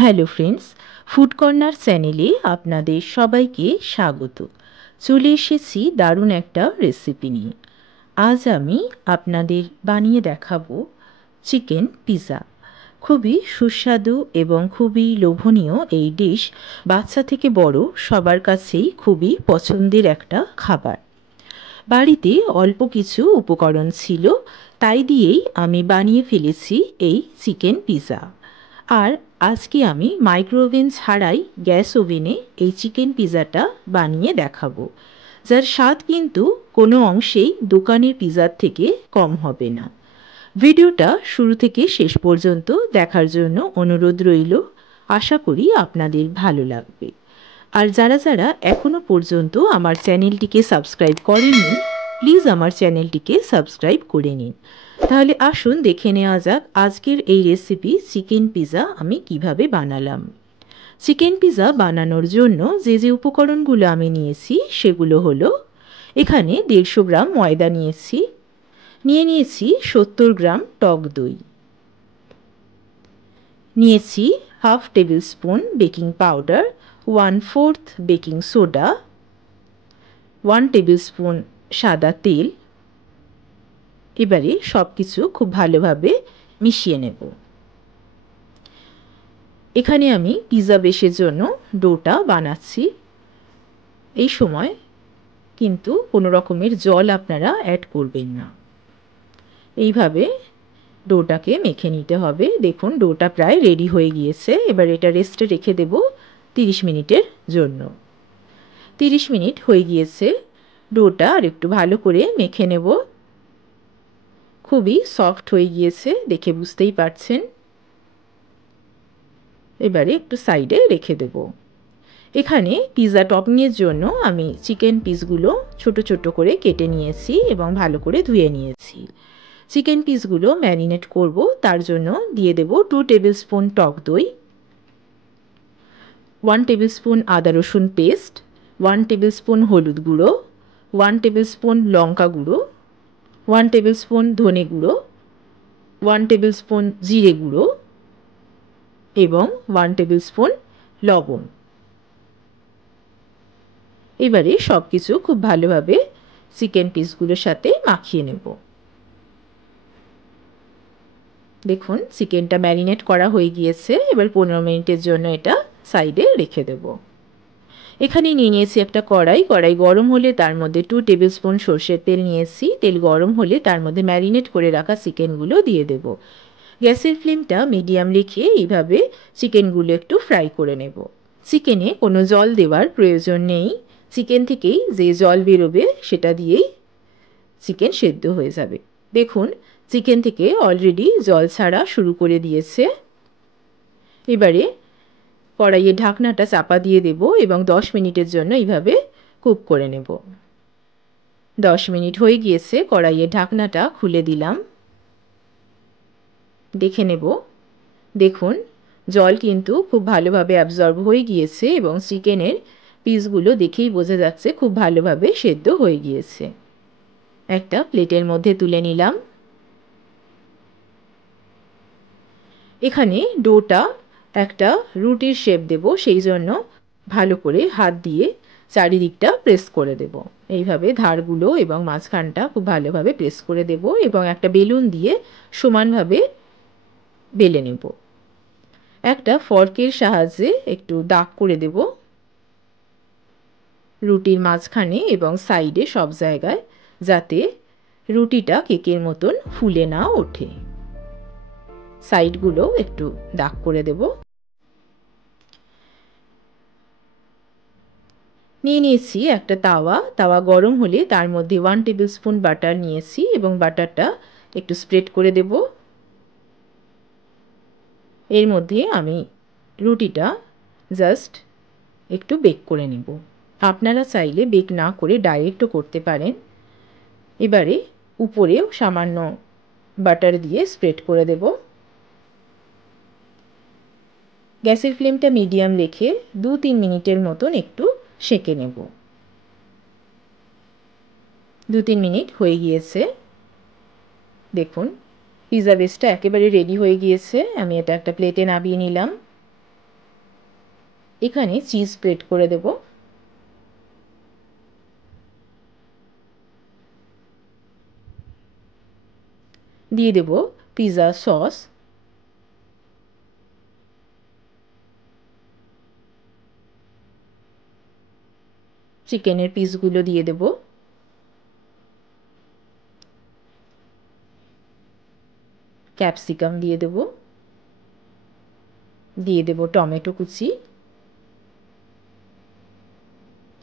Hello friends, food corner চ্যানেলে আপনাদের সবাইকে স্বাগত। চলে এসেছি দারুণ একটা রেসিপি নিয়ে। আজ আমি আপনাদের বানিয়ে দেখাবো চিকেন পিৎজা। খুবই সুস্বাদু এবং খুবই লোভনীয় এই ডিশ বাচ্চা থেকে বড় সবার কাছেই খুবই পছন্দের একটা খাবার। বাড়িতে অল্প কিছু উপকরণ ছিল, তাই দিয়েই আমি বানিয়ে ফেলেছি এই চিকেন পিৎজা। আর আজকে আমি মাইক্রোওভেন ছাড়াই গ্যাস ওভেনে এই চিকেন পিৎজাটা বানিয়ে দেখাবো, যার স্বাদ কিন্তু কোনো অংশেই দোকানের পিৎজার থেকে কম হবে না। ভিডিওটা শুরু থেকে শেষ পর্যন্ত দেখার জন্য অনুরোধ রইল। আশা করি আপনাদের ভালো লাগবে। আর যারা যারা এখনও পর্যন্ত আমার চ্যানেলটিকে সাবস্ক্রাইব করেননি, প্লিজ আমার চ্যানেলটিকে সাবস্ক্রাইব করে নিন। তাহলে আসুন দেখে নেওয়া যাক আজকের এই রেসিপি চিকেন পিৎজা আমি কিভাবে বানালাম। চিকেন পিৎজা বানানোর জন্য যে যে উপকরণগুলো আমি নিয়েছি সেগুলো হলো, এখানে 150 গ্রাম ময়দা নিয়েছি, নিয়েছি 70 গ্রাম টক দই, নিয়েছি half table spoon baking powder, 1/4 baking soda, 1 table spoon সাদা তেল। এবারে সব কিছু খুব ভালোভাবে মিশিয়ে নেব। এখানে আমি পিৎজা বেসের জন্য ডোটা বানাচ্ছি। এই সময় কিন্তু কোনো রকমের জল আপনারা অ্যাড করবেন না। এইভাবে ডোটাকে মেখে নিতে হবে। দেখুন ডোটা প্রায় রেডি হয়ে গিয়েছে। এবার এটা রেস্টে রেখে দেব 30 মিনিটের জন্য। 30 মিনিট হয়ে গিয়েছে। ডোটা আর একটু ভালো করে মেখে নেব। খুবই সফট হয়ে গিয়েছে, দেখে বুঝতেই পারছেন। এবারে একটু সাইডে রেখে দেব। এখানে পিৎজা টপিংয়ের জন্য আমি চিকেন পিসগুলো ছোট ছোট করে কেটে নিয়েছি এবং ভালো করে ধুয়ে নিয়েছি। চিকেন পিসগুলো ম্যারিনেট করব, তার জন্য দিয়ে দেব 2 টেবিল স্পুন টক দই, 1 টেবিল স্পুন আদা রসুন পেস্ট, 1 টেবিল স্পুন হলুদ গুঁড়ো, 1 টেবিল স্পুন লঙ্কা গুঁড়ো, 1 টেবিল স্পুন ধনে গুঁড়ো, 1 টেবিল স্পুন জিরে গুঁড়ো এবং 1 টেবিল স্পুন লবণ। এবারে সব কিছু খুব ভালোভাবে চিকেন পিসগুলোর সাথে মাখিয়ে নেব। দেখুন চিকেনটা ম্যারিনেট করা হয়ে গিয়েছে। এবার 15 মিনিটের জন্য এটা সাইডে রেখে দেব। এখানে নিয়ে নিয়েছি একটা কড়াই গরম হলে তার মধ্যে 2 টেবিল স্পুন সর্ষের তেল নিয়েছি। তেল গরম হলে তার মধ্যে ম্যারিনেট করে রাখা চিকেনগুলো দিয়ে দেব। গ্যাসের ফ্লেমটা মিডিয়াম রেখে এইভাবে চিকেনগুলো একটু ফ্রাই করে নেব। চিকেনে কোনো জল দেওয়ার প্রয়োজন নেই। চিকেন থেকেই যে জল বেরোবে সেটা দিয়েই চিকেন সেদ্ধ হয়ে যাবে। দেখুন চিকেন থেকে অলরেডি জল ছাড়া শুরু করে দিয়েছে। এবারে কড়াইয়ের ঢাকনাটা চাপা দিয়ে দেব এবং 10 মিনিটের জন্য এইভাবে কুক করে নেব। 10 মিনিট হয়ে গিয়েছে, কড়াইয়ের ঢাকনাটা খুলে দিলাম। দেখে নেব। দেখুন জল কিন্তু খুব ভালোভাবে অ্যাবজর্ব হয়ে গিয়েছে এবং চিকেনের পিসগুলো দেখেই বোঝা যাচ্ছে খুব ভালোভাবে সেদ্ধ হয়ে গিয়েছে। একটা প্লেটের মধ্যে তুলে নিলাম। এখানে ডোটা একটা রুটির শেপ দেব, সেই জন্য ভালো করে হাত দিয়ে চারিদিকটা প্রেস করে দেব। এইভাবে ধারগুলো এবং মাঝখানটা খুব ভালোভাবে প্রেস করে দেব এবং একটা বেলুন দিয়ে সমানভাবে বেলে নেব। একটা ফর্কের সাহায্যে একটু দাগ করে দেব রুটির মাঝখানে এবং সাইডে সব জায়গায়, যাতে রুটিটা কেকের মতন ফুলে না ওঠে। সাইডগুলো একটু দাগ করে দেব। নিয়ে নিয়েছি একটা তাওয়া গরম হলে তার মধ্যে 1 টেবিল স্পুন বাটার নিয়েছি এবং বাটারটা একটু স্প্রেড করে দেব। এর মধ্যে আমি রুটিটা জাস্ট একটু বেক করে নেব। আপনারা চাইলে বেক না করে ডাইরেক্টও করতে পারেন। এবারে উপরেও সামান্য বাটার দিয়ে স্প্রেড করে দেব। গ্যাসের ফ্লেমটা মিডিয়াম রেখে 2-3 মিনিটের মতন একটু সেঁকে নেব। 2-3 মিনিট হয়ে গিয়েছে। দেখুন পিৎজা বেসটা একেবারে রেডি হয়ে গিয়েছে। আমি এটা একটা প্লেটে নামিয়ে নিলাম। এখানে চিজ স্প্রেড করে দেব। দিয়ে দেব পিৎজা সস। চিকেনের পিসগুলো দিয়ে দেব। ক্যাপসিকাম দিয়ে দেব। দিয়ে দেব টমেটো কুচি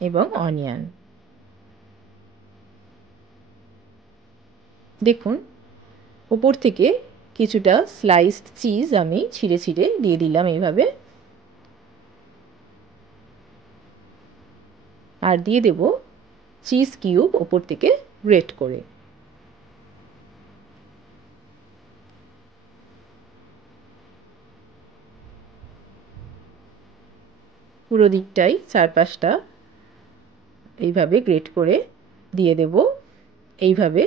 এবং অনিয়ন। দেখুন উপর থেকে কিছুটা স্লাইসড চিজ আমি ছিঁড়ে ছিঁড়ে দিয়ে দিলাম এইভাবে। আর দিয়ে দেব চিজ কিউব ওপর থেকে গ্রেট করে। পুরো দিকটাই চারপাশটা এইভাবে গ্রেট করে দিয়ে দেব। এইভাবে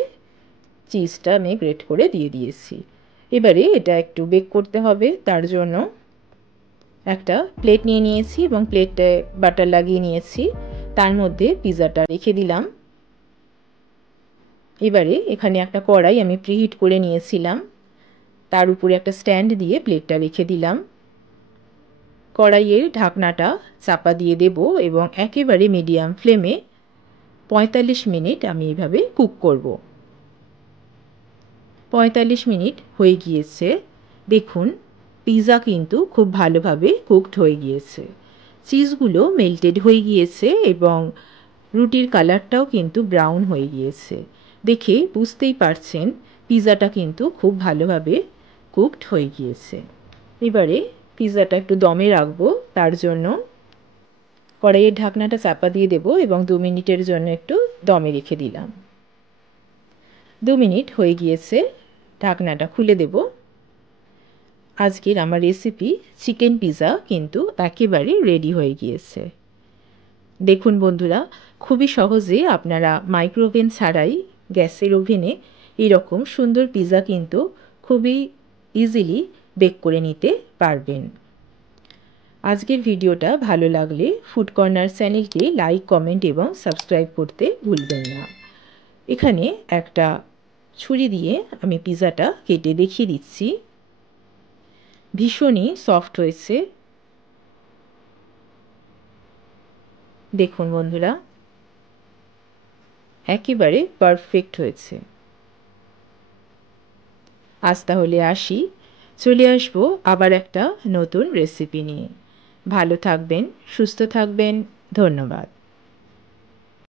চিজটা আমি গ্রেট করে দিয়ে দিয়েছি। এবারে এটা একটু বেক করতে হবে। তার জন্য একটা প্লেট নিয়ে নিয়েছি এবং প্লেটটায় বাটার লাগিয়ে নিয়েছি। তার মধ্যে পিৎজাটা রেখে দিলাম। এবারে এখানে একটা কড়াই আমি প্রিহিট করে নিয়েছিলাম, তার উপরে একটা স্ট্যান্ড দিয়ে প্লেটটা রেখে দিলাম। কড়াইয়ের ঢাকনাটা চাপা দিয়ে দেব এবং একেবারে মিডিয়াম ফ্লেমে 45 মিনিট আমি এইভাবে কুক করব। 45 মিনিট হয়ে গিয়েছে। দেখুন পিৎজা কিন্তু খুব ভালোভাবে কুকড হয়ে গিয়েছে। চিজগুলো মেল্টেড হয়ে গিয়েছে এবং রুটির কালারটাও কিন্তু ব্রাউন হয়ে গিয়েছে। দেখে বুঝতেই পারছেন পিৎজাটা কিন্তু খুব ভালোভাবে কুকড হয়ে গিয়েছে। এবারে পিৎজাটা একটু দমে রাখবো। তার জন্য কড়াইয়ের ঢাকনাটা চাপা দিয়ে দেব এবং 2 মিনিটের জন্য একটু দমে রেখে দিলাম। 2 মিনিট হয়ে গিয়েছে, ঢাকনাটা খুলে দেব। আজকের আমার রেসিপি চিকেন পিৎজা কিন্তু একেবারে রেডি হয়ে গিয়েছে। দেখুন বন্ধুরা, খুবই সহজে আপনারা মাইক্রোওভেন ছাড়াই গ্যাসের ওভেনে এরকম সুন্দর পিৎজা কিন্তু খুবই ইজিলি বেক করে নিতে পারবেন। আজকের ভিডিওটা ভালো লাগলে ফুড কর্নার চ্যানেলটি লাইক, কমেন্ট এবং সাবস্ক্রাইব করতে ভুলবেন না। এখানে একটা ছুরি দিয়ে আমি পিৎজাটা কেটে দেখিয়ে দিচ্ছি। ভীষণই সফট হয়েছে। দেখুন বন্ধুরা, একেবারে পারফেক্ট হয়েছে। আজ তাহলে আসি, চলে আসবো আবার একটা নতুন রেসিপি নিয়ে। ভালো থাকবেন, সুস্থ থাকবেন। ধন্যবাদ।